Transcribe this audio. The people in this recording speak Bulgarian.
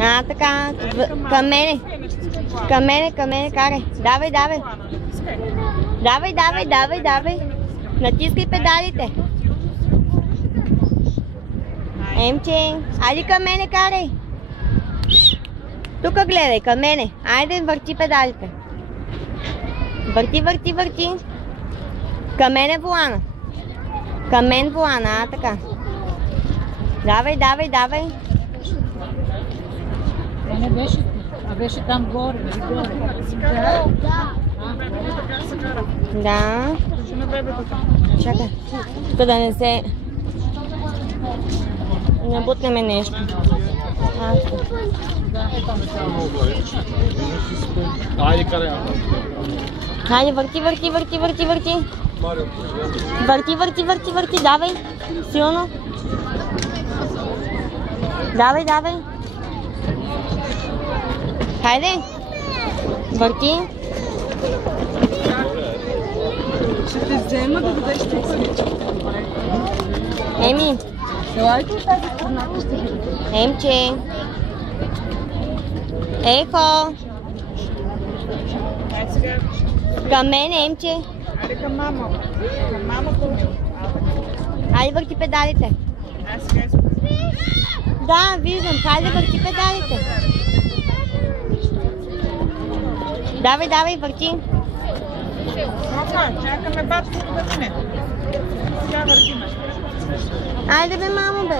А, така. Към мене. Към мене, карай. Давай. Давай. Натискай педалите. Емче, айде към мене, карай. Тука гледай, към мене. Айде, върти педалите. Върти. Към мене волана. Към мен волана, а така. Давай. Не беше, а беше там горе. Да. Чакай. Тук да не се... Не бутнеме нещо. Айде, карай. Хайде, върти. Върти, давай. Силно. Давай. Хайде. Върти. Ще те взема да дадеш тук. Еми. Елайте от тази страна, ще ги. Емче. Ехо. Към мен, Емче. Айде към мама. Към мама помил. Хайде, върти педалите. Да, виждам. Хайде, върти педалите. Давай, върти. Чакаме бабка да мине. Сега въртиме. Айде бе, мамо бе.